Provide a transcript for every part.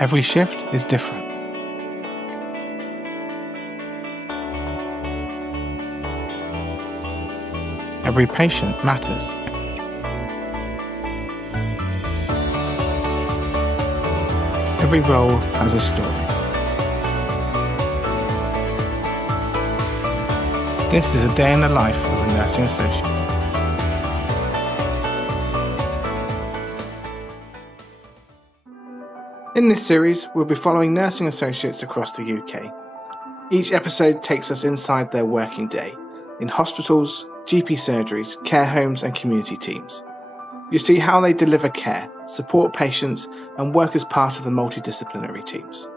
Every shift is different. Every patient matters. Every role has a story. This is a day in the life of a nursing associate. In this series, we'll be following nursing associates across the UK. Each episode takes us inside their working day, in hospitals, GP surgeries, care homes and community teams. You see how they deliver care, support patients and work as part of the multidisciplinary teams.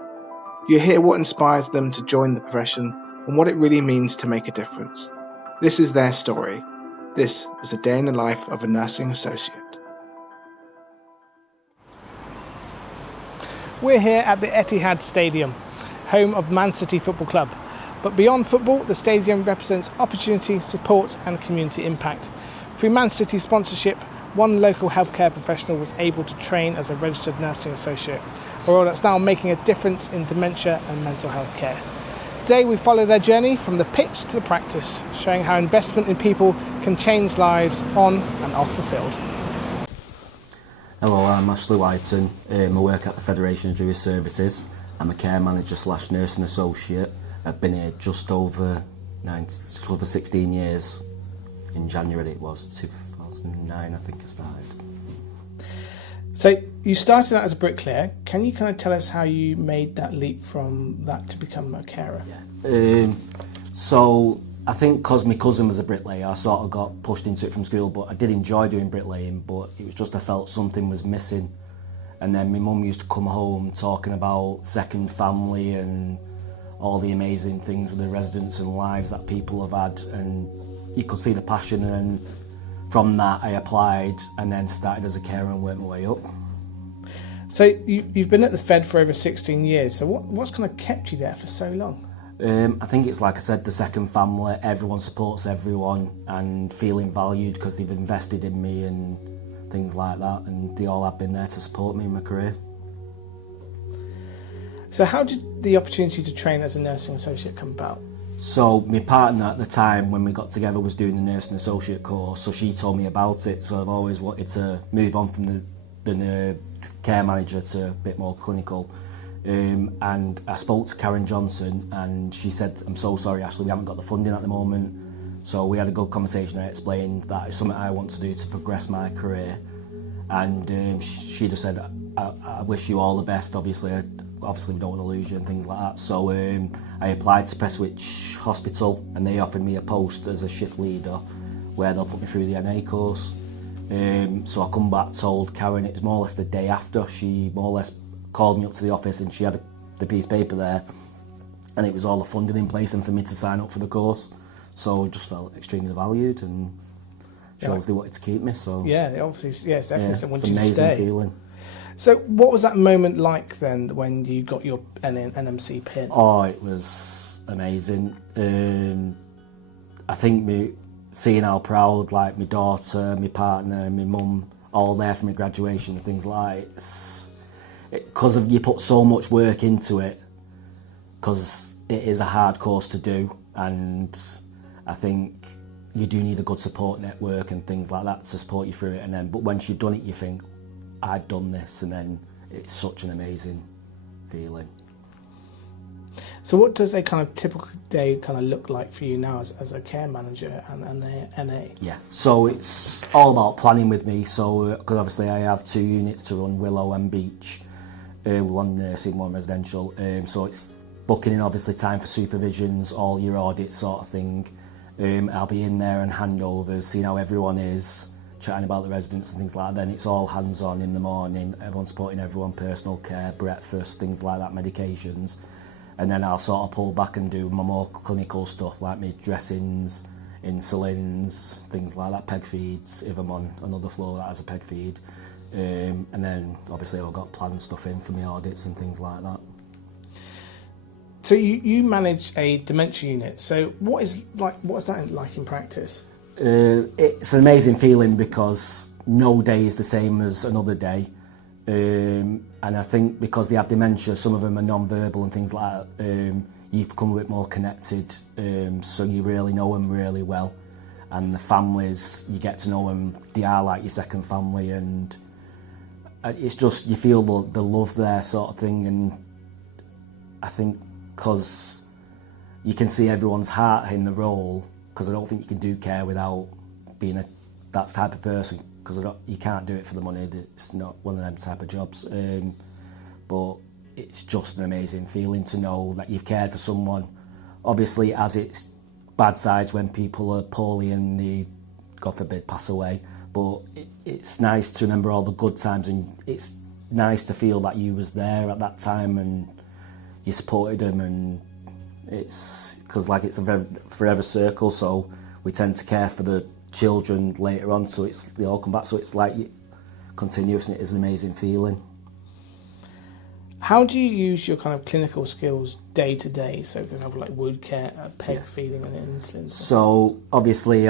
You hear what inspires them to join the profession and what it really means to make a difference. This is their story. This is a day in the life of a nursing associate. We're here at the Etihad Stadium, home of Man City Football Club. But beyond football, the stadium represents opportunity, support and community impact. Through Man City's sponsorship, one local healthcare professional was able to train as a registered nursing associate, a role that's now making a difference in dementia and mental health care. Today we follow their journey from the pitch to the practice, showing how investment in people can change lives on and off the field. Hello, I'm Ashlea Wyton. I work at the Federation of Jewish Services. I'm a care manager / nursing associate. I've been here just over 16 years. In January it was, 2009 I think I started. So you started out as a bricklayer. Can you kind of tell us how you made that leap from that to become a carer? Yeah. So I think because my cousin was a bricklayer, I sort of got pushed into it from school, but I did enjoy doing bricklaying, but it was just I felt something was missing. And then my mum used to come home talking about second family and all the amazing things with the residents and lives that people have had, and you could see the passion, and from that I applied and then started as a carer and worked my way up. So you've been at the Fed for over 16 years, so what's kind of kept you there for so long? I think it's like I said, the second family, everyone supports everyone and feeling valued because they've invested in me and things like that, and they all have been there to support me in my career. So how did the opportunity to train as a nursing associate come about? So my partner at the time when we got together was doing the nursing associate course, so she told me about it. So I've always wanted to move on from the care manager to a bit more clinical. And I spoke to Karen Johnson and she said, "I'm so sorry Ashley, we haven't got the funding at the moment." So we had a good conversation. I explained that it's something I want to do to progress my career. And she just said, I wish you all the best, obviously we don't want to lose you and things like that. So I applied to Prestwich Hospital and they offered me a post as a shift leader where they'll put me through the NA course. So I come back, told Karen, it was more or less the day after, she more or less called me up to the office and she had the piece of paper there and it was all the funding in place and for me to sign up for the course. So I just felt extremely valued and shows they wanted to keep me. So yeah, obviously, yes, definitely. So it's an amazing feeling. So what was that moment like then when you got your NMC pin? Oh, it was amazing. I think seeing how proud like my daughter, my partner and my mum all there for my graduation and things like that, because you put so much work into it, because it is a hard course to do, and I think you do need a good support network and things like that to support you through it. And then, but once you've done it, you think, I've done this, and then it's such an amazing feeling. So what does a kind of typical day kind of look like for you now as a care manager and an NA? Yeah, so it's all about planning with me. So, because obviously I have 2 units to run, Willow and Beach, one nursing, one residential. So it's booking in obviously time for supervisions, all your audits sort of thing. I'll be in there and handovers, seeing how everyone is, chatting about the residents and things like that. Then it's all hands-on in the morning, everyone supporting everyone, personal care, breakfast, things like that, medications. And then I'll sort of pull back and do my more clinical stuff like my dressings, insulins, things like that, peg feeds, if I'm on another floor that has a peg feed. And then obviously I've got planned stuff in for my audits and things like that. So you manage a dementia unit, so what's that like in practice? It's an amazing feeling because no day is the same as another day. And I think because they have dementia, some of them are non-verbal and things like that, you become a bit more connected, so you really know them really well. And the families, you get to know them, they are like your second family, and it's just, you feel the love there sort of thing. And I think because you can see everyone's heart in the role, because I don't think you can do care without being that type of person, because you can't do it for the money. It's not one of them type of jobs. But it's just an amazing feeling to know that you've cared for someone. Obviously, as its bad sides when people are poorly and they, God forbid, pass away. But it's nice to remember all the good times, and it's nice to feel that you was there at that time and you supported them. And it's because like it's a forever circle, so we tend to care for the children later on, so they all come back, so it's like continuous, and it is an amazing feeling. How do you use your kind of clinical skills day to day? So, for example, like wound care, peg feeding, and insulin. So obviously,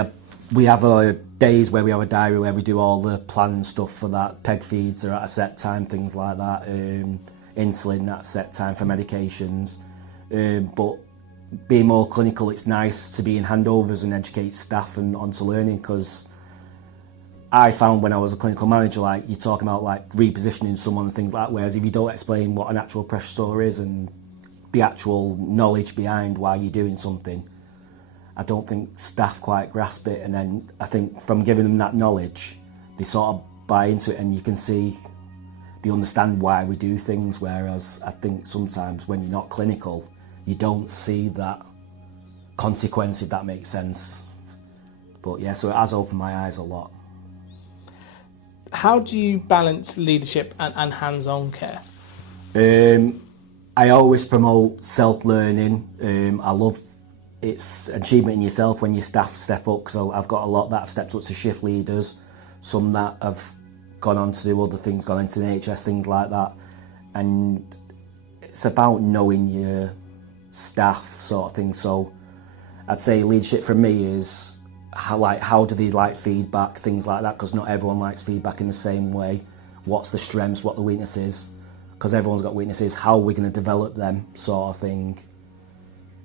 we have our days where we have a diary where we do all the planning stuff for that. Peg feeds are at a set time, things like that. Insulin at a set time for medications. But being more clinical, it's nice to be in handovers and educate staff and onto learning, because I found when I was a clinical manager, like you're talking about like repositioning someone and things like that, whereas if you don't explain what an actual pressure sore is and the actual knowledge behind why you're doing something, I don't think staff quite grasp it. And then I think from giving them that knowledge, they sort of buy into it, and you can see they understand why we do things, whereas I think sometimes when you're not clinical, you don't see that consequence, if that makes sense. But yeah, so it has opened my eyes a lot. How do you balance leadership and hands-on care? I always promote self-learning. I love it's achievement in yourself when your staff step up. So I've got a lot that have stepped up to shift leaders, some that have gone on to do other things, gone into the NHS, things like that. And it's about knowing your staff sort of thing. So I'd say leadership for me is how do they like feedback, things like that, because not everyone likes feedback in the same way. What's the strengths, what the weaknesses, because everyone's got weaknesses, how are we going to develop them sort of thing.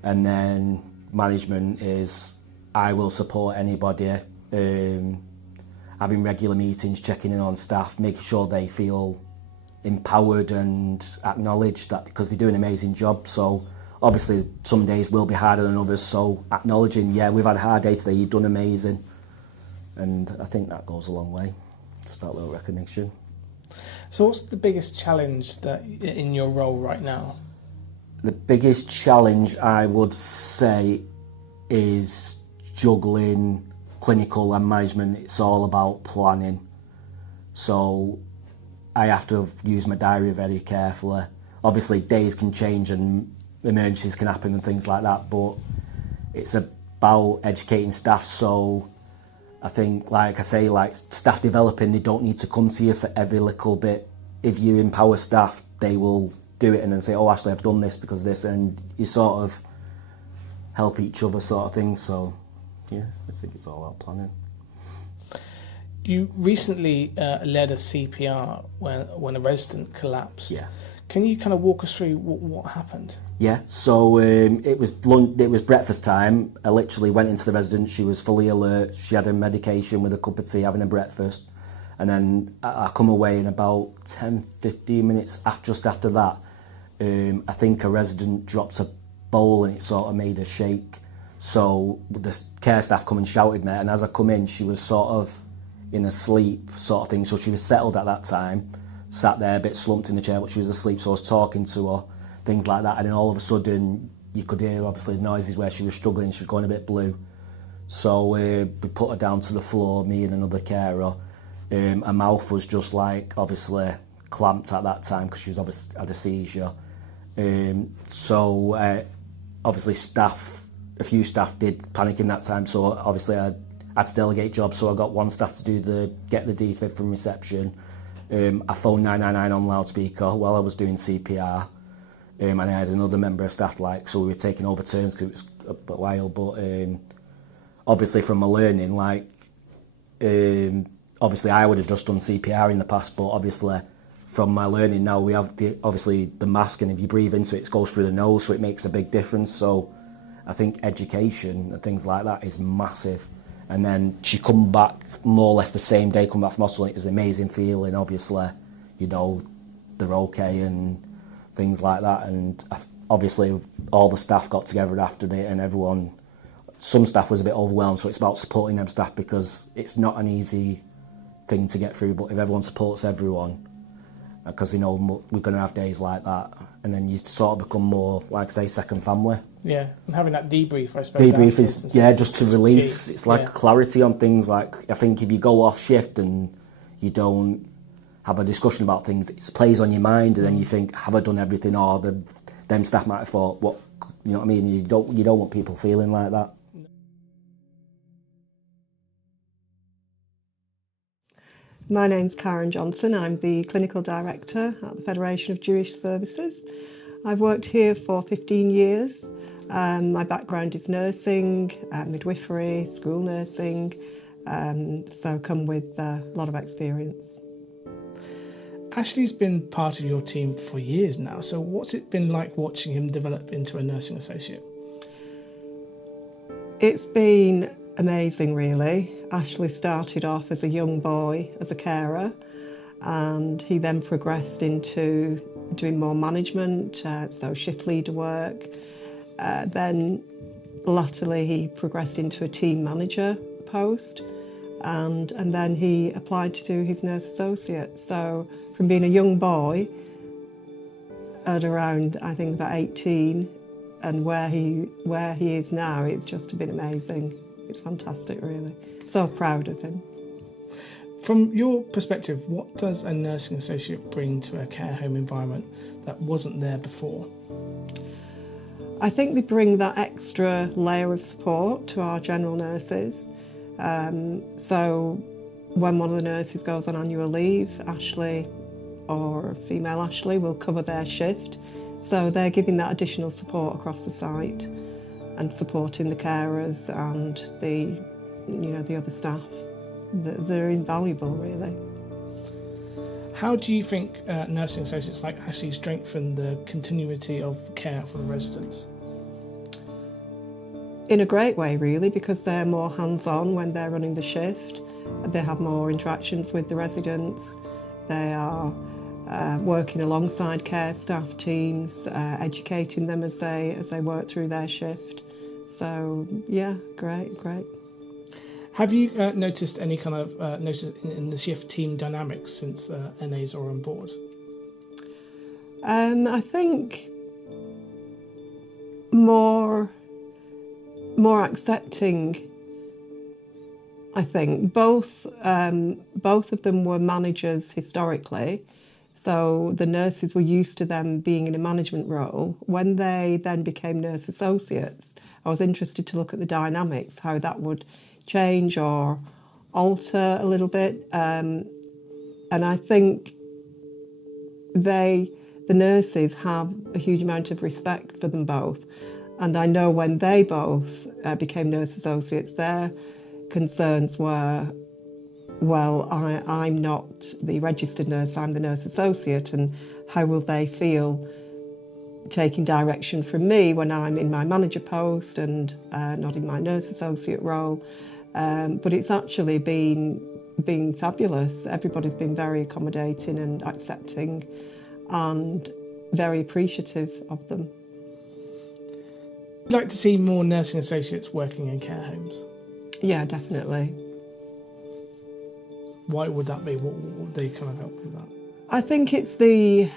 And then management is I will support anybody, having regular meetings, checking in on staff, making sure they feel empowered and acknowledged, that because they do an amazing job. So obviously some days will be harder than others, so acknowledging, yeah, we've had a hard day today, you've done amazing. And I think that goes a long way, just that little recognition. So what's the biggest challenge that in your role right now? The biggest challenge, I would say, is juggling clinical and management. It's all about planning. So I have to use my diary very carefully. Obviously days can change and emergencies can happen and things like that, but it's about educating staff. So I think, like I say, like staff developing, they don't need to come to you for every little bit. If you empower staff, they will do it and then say, oh, Ashley, I've done this because of this, and you sort of help each other sort of thing. So yeah, I think it's all about planning. You recently led a CPR when a resident collapsed. Yeah. Can you kind of walk us through what happened? Yeah, so it was breakfast time. I literally went into the residence. She was fully alert. She had her medication with a cup of tea, having a breakfast. And then I come away in about 10-15 minutes just after that. I think a resident dropped a bowl and it sort of made her shake. So the care staff come and shouted me, and as I come in, she was sort of in a sleep sort of thing. So she was settled at that time, sat there a bit slumped in the chair, but she was asleep. So I was talking to her, things like that. And then all of a sudden, you could hear obviously the noises where she was struggling. She was going a bit blue. So we put her down to the floor, me and another carer. Her mouth was just like obviously clamped at that time because she was obviously had a seizure. So obviously a few staff did panic in that time. So obviously I had to delegate jobs. So I got one staff to get the defib from reception. I phoned 999 on loudspeaker while I was doing CPR. And I had another member of staff, so we were taking over turns because it was a while. But obviously from my learning, obviously I would have just done CPR in the past, but obviously from my learning now, we have obviously the mask, and if you breathe into it, it goes through the nose, so it makes a big difference. So I think education and things like that is massive. And then she come back more or less the same day, come back from hospital. It was an amazing feeling, obviously, you know, they're okay and things like that. And obviously all the staff got together after it, and everyone, some staff was a bit overwhelmed, so it's about supporting them staff, because it's not an easy thing to get through, but if everyone supports everyone, because you know we're going to have days like that, and then you sort of become more, like say, second family. Yeah, and having that debrief, I suppose. Debrief is, yeah, just to release. Key. It's like clarity on things. Like, I think if you go off shift and you don't have a discussion about things, it plays on your mind, and then you think, have I done everything? Or them staff might have thought, what, you know what I mean? You don't want people feeling like that. My name's Karen Johnson. I'm the Clinical Director at the Federation of Jewish Services. I've worked here for 15 years. My background is nursing, midwifery, school nursing, so come with a lot of experience. Ashley's been part of your team for years now, so what's it been like watching him develop into a nursing associate? It's been amazing, really. Ashley started off as a young boy as a carer, and he then progressed into doing more management, so shift leader work. Then latterly he progressed into a team manager post, and then he applied to do his nurse associate. So from being a young boy at around, I think, about 18, and where he is now, it's just been amazing. It's fantastic, really. So proud of him. From your perspective, what does a nursing associate bring to a care home environment that wasn't there before? I think they bring that extra layer of support to our general nurses. So when one of the nurses goes on annual leave, Ashley or female Ashley will cover their shift. So they're giving that additional support across the site and supporting the carers and the other staff. They're invaluable, really. How do you think nursing associates like Ashley strengthen the continuity of care for the residents? In a great way, really, because they're more hands-on when they're running the shift. They have more interactions with the residents. They are working alongside care staff teams, educating them as they work through their shift. So yeah, great. Have you noticed any kind of notice in the shift team dynamics since NAs are on board? I think more accepting. I think both of them were managers historically, so the nurses were used to them being in a management role. When they then became nurse associates, I was interested to look at the dynamics, how that would change or alter a little bit, and I think the nurses have a huge amount of respect for them both. And I know when they both became nurse associates, their concerns were, well, I'm not the registered nurse, I'm the nurse associate, and how will they feel taking direction from me when I'm in my manager post and not in my nurse associate role. But it's actually been fabulous. Everybody's been very accommodating and accepting and very appreciative of them. I'd like to see more nursing associates working in care homes. Yeah, definitely. Why would that be? What would they kind of help with that? I think it's the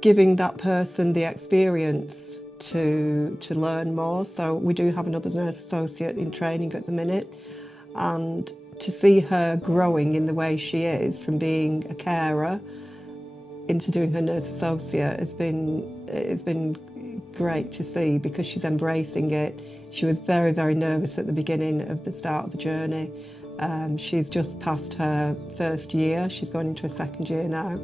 giving that person the experience to learn more. So we do have another nurse associate in training at the minute, and to see her growing in the way she is from being a carer into doing her nurse associate it's been great to see, because she's embracing it. She was very, very nervous at the beginning of the start of the journey. She's just passed her first year. She's going into her second year now.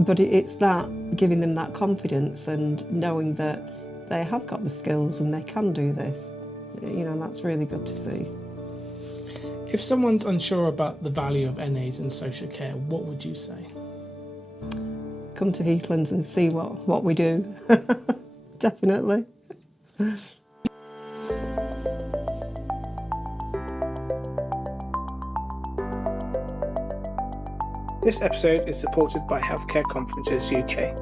But it's that, giving them that confidence and knowing that they have got the skills and they can do this. You know, that's really good to see. If someone's unsure about the value of NAs in social care, what would you say? Come to Heathlands and see what we do. Definitely. This episode is supported by Healthcare Conferences UK.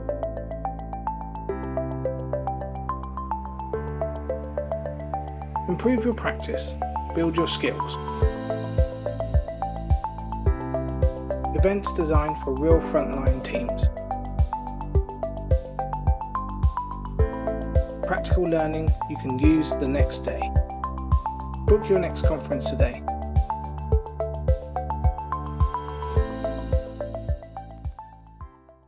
Improve your practice, build your skills. Events designed for real frontline teams. Practical learning you can use the next day. Book your next conference today.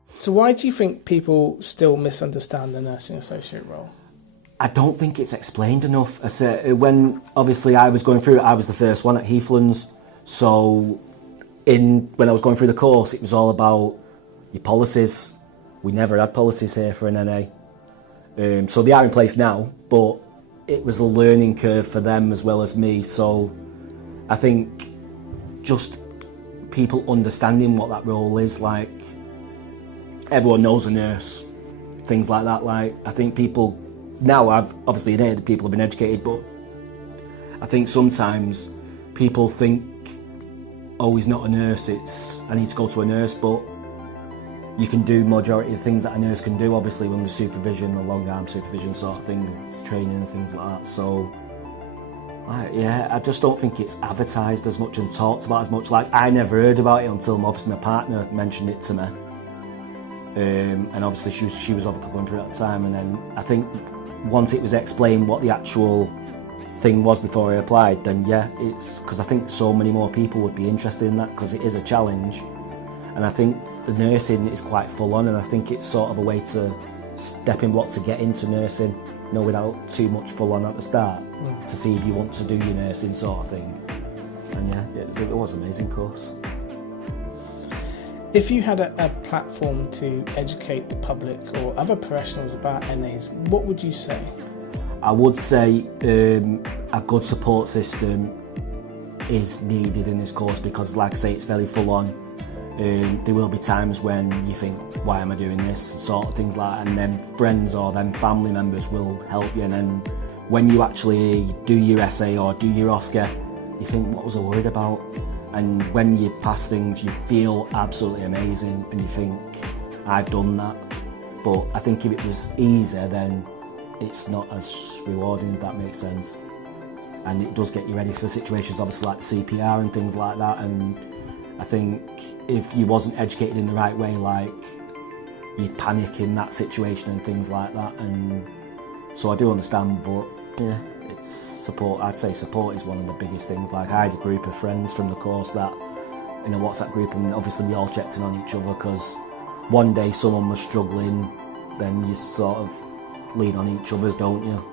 So why do you think people still misunderstand the nursing associate role? I don't think it's explained enough. I say, when obviously I was going through it, I was the first one at Heathlands. So when I was going through the course, it was all about your policies. We never had policies here for an NA. So they are in place now, but it was a learning curve for them as well as me. So I think just people understanding what that role is, like everyone knows a nurse, things like that. Like I think people now, I've obviously heard people have been educated, but I think sometimes people think, oh, he's not a nurse, I need to go to a nurse, but you can do majority of things that a nurse can do, obviously under supervision or long arm supervision sort of thing, it's training and things like that. So yeah, I just don't think it's advertised as much and talked about as much. Like I never heard about it until obviously my partner mentioned it to me. And obviously she was obviously going through it at the time, and then I think once it was explained what the actual thing was before I applied, then yeah, it's because I think so many more people would be interested in that, because it is a challenge, and I think the nursing is quite full on, and I think it's sort of a way to stepping block to get into nursing, without too much full on at the start, to see if you want to do your nursing sort of thing. And yeah, it was an amazing course. If you had a platform to educate the public or other professionals about NAs, what would you say? I would say a good support system is needed in this course, because like I say, it's very full on. There will be times when you think, why am I doing this, sort of things like that, and then friends or then family members will help you, and then when you actually do your essay or do your Oscar, you think, what was I worried about? And when you pass things, you feel absolutely amazing, and you think, I've done that. But I think if it was easier, then it's not as rewarding, if that makes sense. And it does get you ready for situations, obviously like CPR and things like that. And I think if you wasn't educated in the right way, like, you'd panic in that situation and things like that. And so I do understand, but yeah, it's support. I'd say support is one of the biggest things. Like I had a group of friends from the course that, in a WhatsApp group, and obviously we all checked in on each other, because one day someone was struggling, then you sort of lean on each other's, don't you?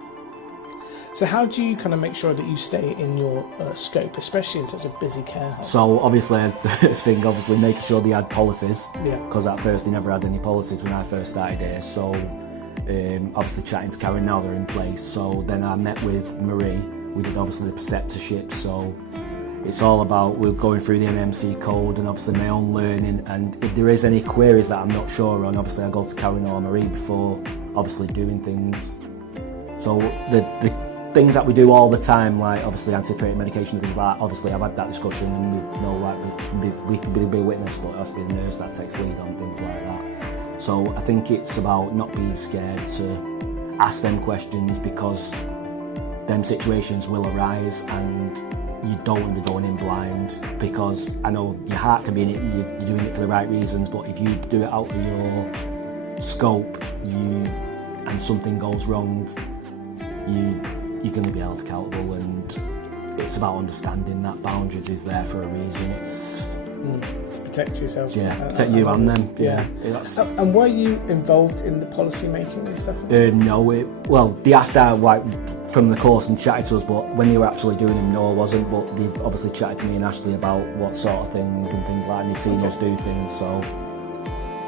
So how do you kind of make sure that you stay in your scope, especially in such a busy care home? So obviously the first thing, making sure they had policies, yeah, because at first they never had any policies when I first started here. So obviously chatting to Karen, now they're in place. So then I met with Marie, we did obviously the preceptorship, so it's all about, we're going through the MMC code and obviously my own learning, and if there is any queries that I'm not sure on, obviously I go to Karen or Marie before obviously doing things. So the things that we do all the time, like obviously antibiotic medication and things like that, obviously I've had that discussion, and we know like we can be a witness, but it has to be the nurse that takes lead on things like that. So I think it's about not being scared to ask them questions, because them situations will arise and you don't want to be going in blind, because I know your heart can be in it, you're doing it for the right reasons, but if you do it out of your scope and something goes wrong, you're going to be held accountable, and it's about understanding that boundaries is there for a reason. It's to protect yourself. Yeah, protect you and them. Yeah. And were you involved in the policy making and stuff? No, they asked out like from the course and chatted to us, but when they were actually doing them, no I wasn't, but they've obviously chatted to me and Ashley about what sort of things and things like that, and they've seen us do things, so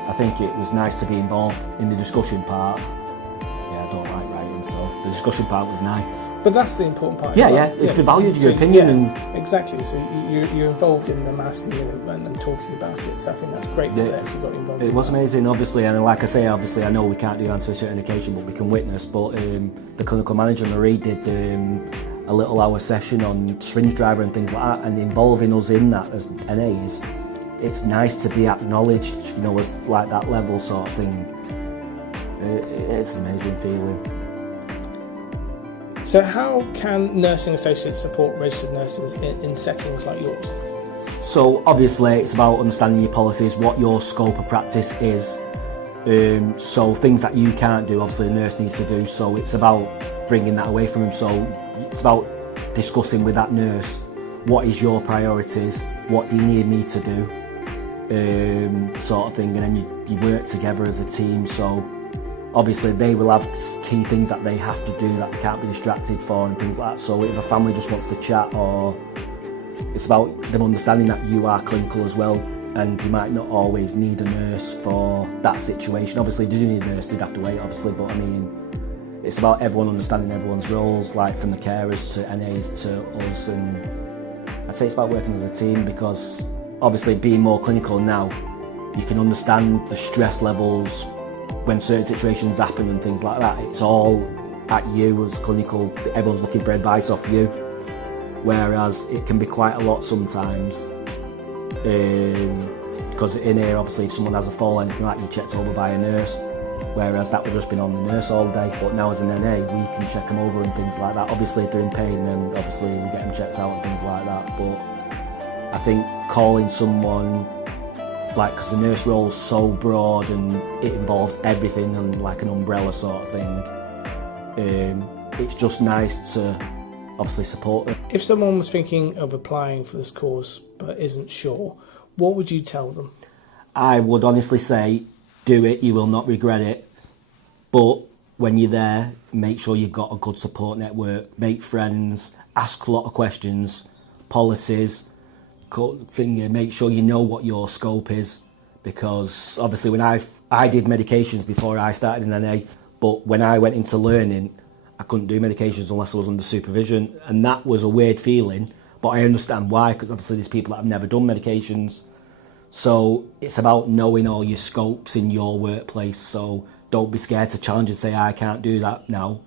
I think it was nice to be involved in the discussion part. Yeah, I don't like writing, so The discussion part was nice. But that's the important part. Yeah, if they valued your opinion. Yeah, exactly. So you're involved in the masking and talking about it. So I think that's great that they actually got involved. It was amazing, obviously, and like I say, obviously, I know we can't do answer a certain occasion, but we can witness. But the clinical manager, Marie, did a little hour session on syringe driver and things like that, and involving us in that as NAs. It's nice to be acknowledged, as like that level sort of thing. It's an amazing feeling. So how can nursing associates support registered nurses in settings like yours? So obviously it's about understanding your policies, what your scope of practice is. So things that you can't do, obviously the nurse needs to do. So it's about bringing that away from them. So it's about discussing with that nurse, what is your priorities, what do you need me to do, sort of thing. And then you work together as a team. So obviously they will have key things that they have to do that they can't be distracted for and things like that. So if a family just wants to chat, or it's about them understanding that you are clinical as well, and you might not always need a nurse for that situation. Obviously if you do need a nurse, they'd have to wait obviously, but I mean, it's about everyone understanding everyone's roles, like from the carers to NAs to us, and I'd say it's about working as a team, because obviously being more clinical now, you can understand the stress levels when certain situations happen and things like that. It's all at you as clinical, everyone's looking for advice off you, whereas it can be quite a lot sometimes, because in here obviously if someone has a fall or anything like that, you're checked over by a nurse, whereas that would just been on the nurse all day. But now as an NA we can check them over and things like that. Obviously if they're in pain, then obviously we get them checked out and things like that. But I think calling someone, like, because the nurse role is so broad and it involves everything and like an umbrella sort of thing, it's just nice to obviously support them. If someone was thinking of applying for this course but isn't sure, what would you tell them? I would honestly say, do it, you will not regret it. But when you're there, make sure you've got a good support network, make friends, ask a lot of questions, policies, make sure you know what your scope is, because obviously when I did medications before I started in NA, but when I went into learning, I couldn't do medications unless I was under supervision, and that was a weird feeling, but I understand why, because obviously there's people that have never done medications. So it's about knowing all your scopes in your workplace, so don't be scared to challenge and say I can't do that now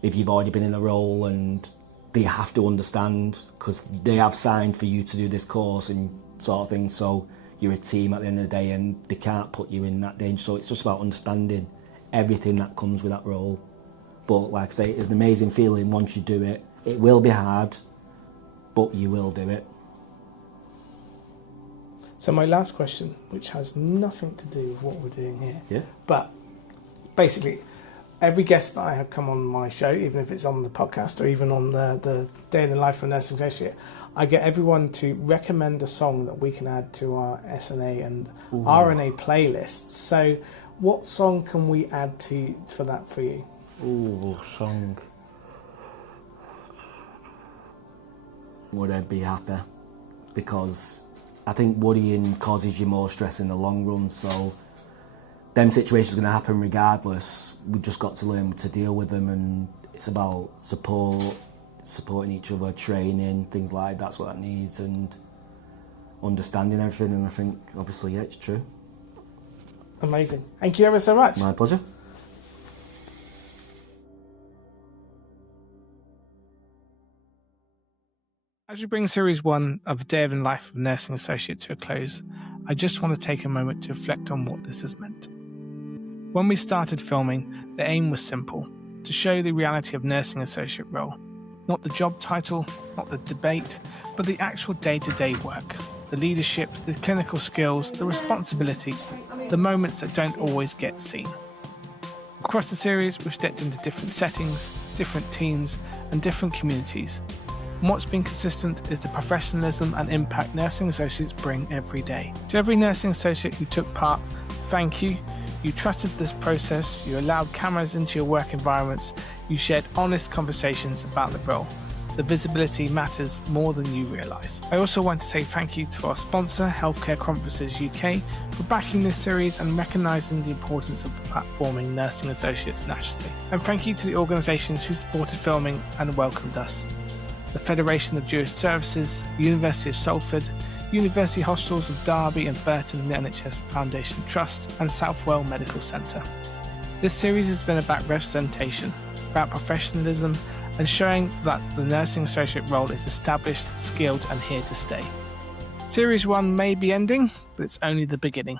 if you've already been in a role, and they have to understand, because they have signed for you to do this course and sort of thing, so you're a team at the end of the day and they can't put you in that danger. So it's just about understanding everything that comes with that role. But like I say, it's an amazing feeling once you do it. It will be hard, but you will do it. So my last question, which has nothing to do with what we're doing here, but basically every guest that I have come on my show, even if it's on the podcast or even on the Day in the Life of a Nursing Associate, I get everyone to recommend a song that we can add to our SNA and RNA playlists. So what song can we add for that for you? Song. Would I be happy? Because I think worrying causes you more stress in the long run, so them situations are going to happen regardless. We've just got to learn to deal with them, and it's about supporting each other, training, things like that's what that needs, and understanding everything. And I think obviously it's true. Amazing. Thank you ever so much. My pleasure. As we bring Series 1 of the Day in the Life of a Nursing Associate to a close, I just want to take a moment to reflect on what this has meant. When we started filming, the aim was simple, to show the reality of nursing associate role. Not the job title, not the debate, but the actual day-to-day work, the leadership, the clinical skills, the responsibility, the moments that don't always get seen. Across the series, we've stepped into different settings, different teams, and different communities. And what's been consistent is the professionalism and impact nursing associates bring every day. To every nursing associate who took part, thank you. You trusted this process, you allowed cameras into your work environments, you shared honest conversations about the role. the visibility matters more than you realise. I also want to say thank you to our sponsor, Healthcare Conferences UK, for backing this series and recognising the importance of platforming nursing associates nationally. And thank you to the organisations who supported filming and welcomed us: the Federation of Jewish Services, the University of Salford, University Hospitals of Derby and Burton and the NHS Foundation Trust, and Southwell Medical Centre. This series has been about representation, about professionalism, and showing that the nursing associate role is established, skilled and here to stay. Series 1 may be ending, but it's only the beginning.